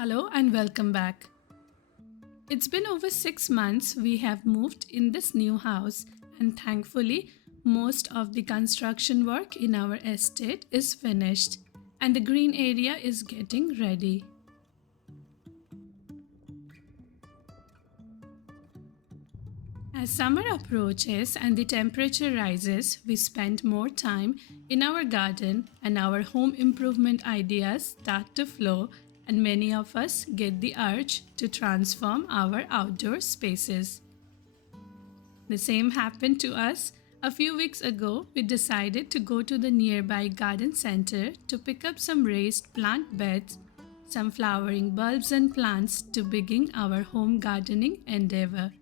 Hello and welcome back. It's been over 6 months we have moved in this new house, and thankfully, most of the construction work in our estate is finished, and the green area is getting ready. As summer approaches and the temperature rises, we spend more time in our garden and our home improvement ideas start to flow, and many of us get the urge to transform our outdoor spaces. The same happened to us. A few weeks ago, we decided to go to the nearby garden center to pick up some raised plant beds, some flowering bulbs and plants to begin our home gardening endeavor.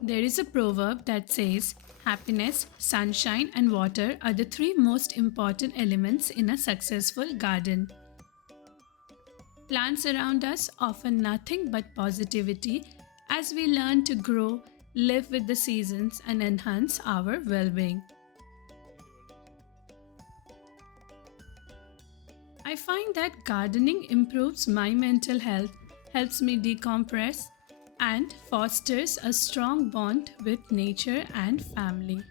There is a proverb that says happiness, sunshine, and water are the three most important elements in a successful garden. Plants around us offer nothing but positivity as we learn to grow, live with the seasons, and enhance our well being. I find that gardening improves my mental health, helps me decompress, and fosters a strong bond with nature and family.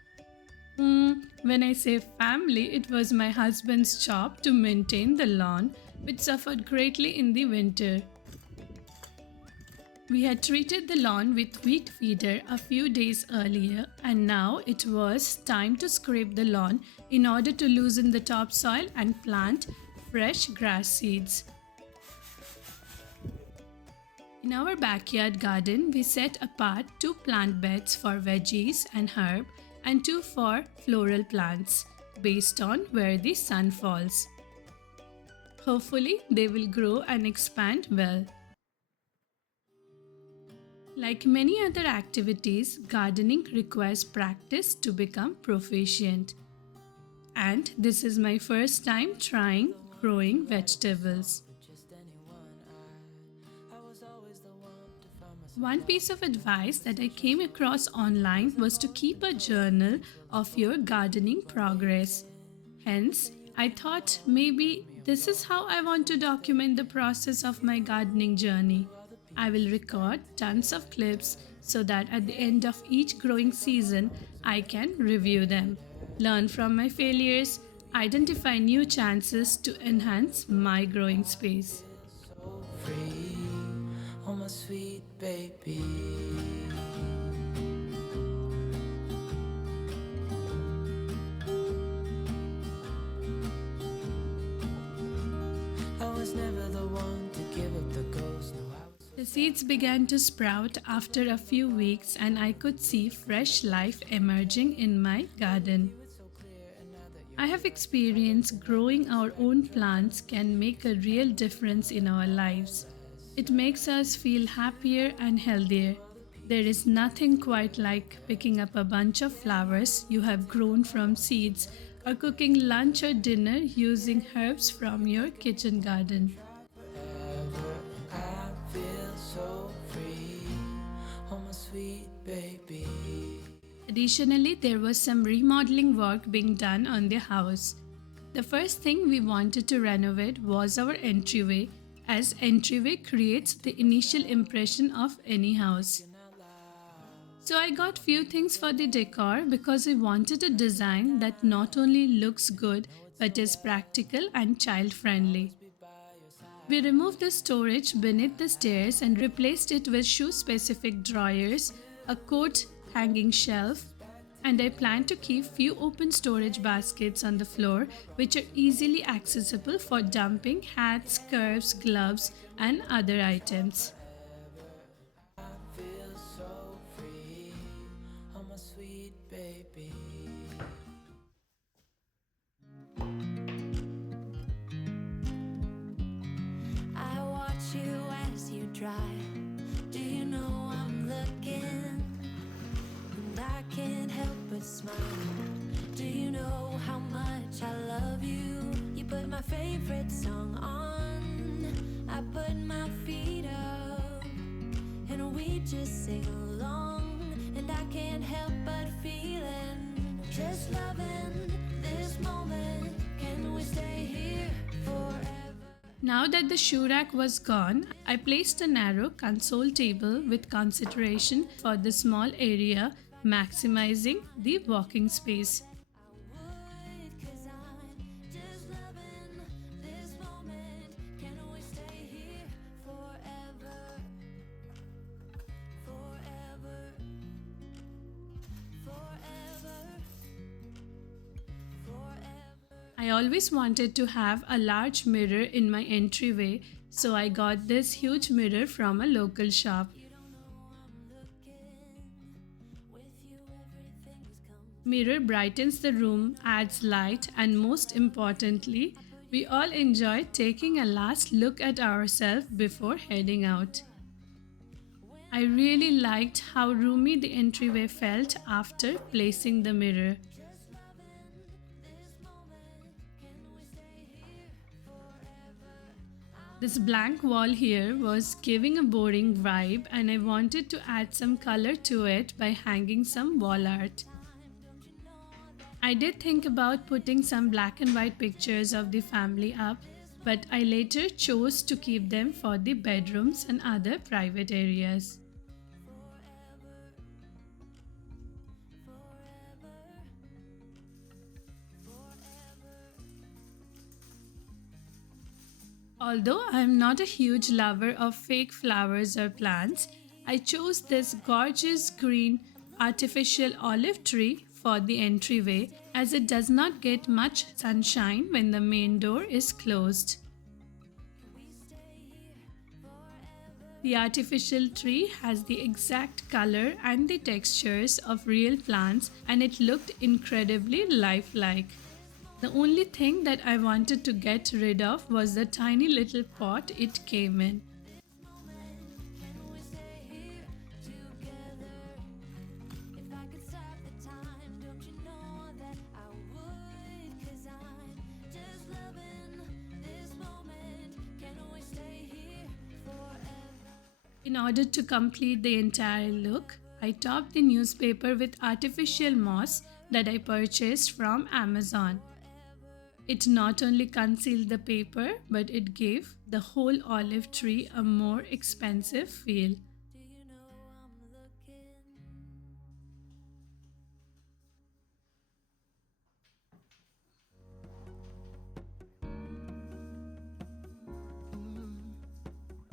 When I say family, it was my husband's job to maintain the lawn, which suffered greatly in the winter. We had treated the lawn with wheat feeder a few days earlier, and now it was time to scrape the lawn in order to loosen the topsoil and plant fresh grass seeds. In our backyard garden, we set apart two plant beds for veggies and herb and two for floral plants based on where the sun falls. Hopefully, they will grow and expand well. Like many other activities, gardening requires practice to become proficient. And this is my first time trying growing vegetables. One piece of advice that I came across online was to keep a journal of your gardening progress. Hence, I thought maybe this is how I want to document the process of my gardening journey. I will record tons of clips so that at the end of each growing season, I can review them, learn from my failures, identify new chances to enhance my growing space. Oh, my sweet baby. I was never the one to give up the ghost. No, The seeds began to sprout after a few weeks, and I could see fresh life emerging in my garden. I have experienced growing our own plants can make a real difference in our lives. It makes us feel happier and healthier. There is nothing quite like picking up a bunch of flowers you have grown from seeds or cooking lunch or dinner using herbs from your kitchen garden. forever I feel so free. Oh, my sweet baby. Additionally, there was some remodeling work being done on the house. The first thing we wanted to renovate was our entryway, as entryway creates the initial impression of any house. So I got few things for the decor because we wanted a design that not only looks good but is practical and child friendly. We removed the storage beneath the stairs and replaced it with shoe specific drawers, a coat hanging shelf, and I plan to keep few open storage baskets on the floor which are easily accessible for dumping hats, scarves, gloves, and other items. I feel so free. Oh, my sweet baby. I watch you as you drive. Do you know I'm looking? And I can't help but smile. Do you know how much I love you? You put my favorite song on. I put my feet up. And we just sing along. And can't help but feeling. Just loving this moment. Can we stay here forever? Now that the shoe rack was gone, I placed a narrow console table with consideration for the small area, maximizing the walking space. Cause I'm just loving this moment. Can we stay here forever? Forever. Forever. Forever. I always wanted to have a large mirror in my entryway, so I got this huge mirror from a local shop. You don't know I'm looking. With you everything's come. Mirror brightens the room, adds light, and most importantly, we all enjoy taking a last look at ourselves before heading out. I really liked how roomy the entryway felt after placing the mirror. Just loving this moment. Can we stay here forever? This blank wall here was giving a boring vibe, and I wanted to add some color to it by hanging some wall art. I did think about putting some black and white pictures of the family up, but I later chose to keep them for the bedrooms and other private areas. Although I am not a huge lover of fake flowers or plants, I chose this gorgeous green artificial olive tree for the entryway as it does not get much sunshine when the main door is closed. The artificial tree has the exact color and the textures of real plants, and it looked incredibly lifelike. The only thing that I wanted to get rid of was the tiny little pot it came in. Can we stay here together? If I could stop the time, don't you know that I would? Cause I'm just loving this moment. Can we stay here forever? In order to complete the entire look, I topped the newspaper with artificial moss that I purchased from Amazon. It not only concealed the paper, but it gave the whole olive tree a more expensive feel. Do you know I'm looking?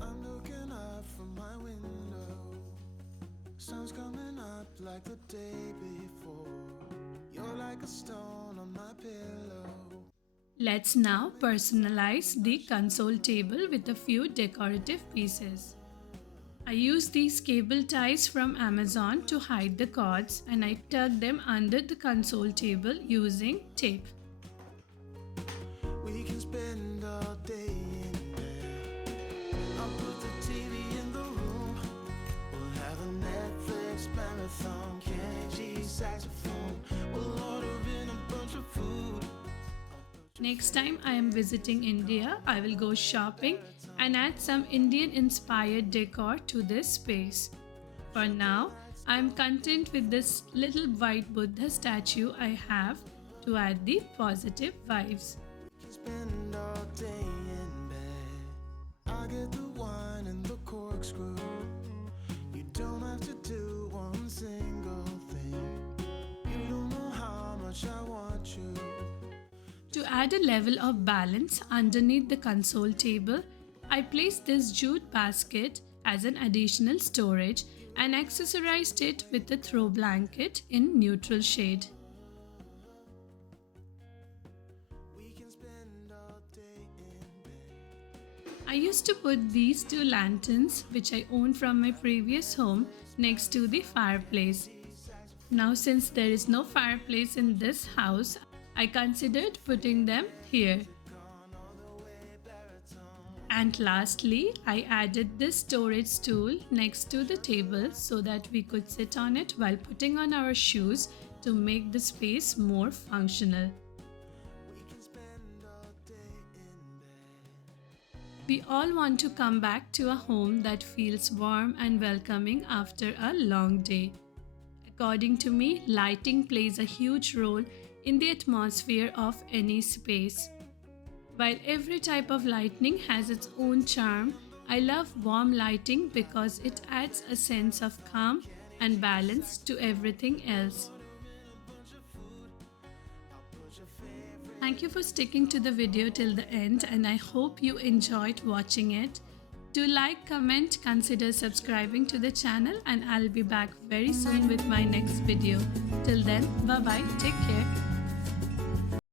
I'm looking up from my window. Sun's coming up like the day before. You're like a stone on my pillow. Let's now personalize the console table with a few decorative pieces. I used these cable ties from Amazon to hide the cords, and I tucked them under the console table using tape. We can spend all day in bed. I'll put the TV in the room. We'll have a Netflix marathon. Kenny G saxophone. We'll order in a bunch of food. Next time I am visiting India, I will go shopping and add some Indian-inspired decor to this space. For now, I am content with this little white Buddha statue I have to add the positive vibes. We can spend all day in bed. I'll get the wine and the corkscrew. You don't have to do one single thing. You don't know how much I want you. To add a level of balance underneath the console table, I placed this jute basket as an additional storage and accessorized it with a throw blanket in neutral shade. We can spend all day in bed. I used to put these two lanterns, which I owned from my previous home, next to the fireplace. Now, since there is no fireplace in this house, I considered putting them here. And lastly, I added this storage stool next to the table so that we could sit on it while putting on our shoes to make the space more functional. We can spend all day in bed. We all want to come back to a home that feels warm and welcoming after a long day. A According to me, lighting plays a huge role in the atmosphere of any space. While every type of lighting has its own charm, I love warm lighting because it adds a sense of calm and balance to everything else. Thank you for sticking to the video till the end, and I hope you enjoyed watching it. Do like, comment, consider subscribing to the channel, and I'll be back very soon with my next video. Till then, bye bye, take care.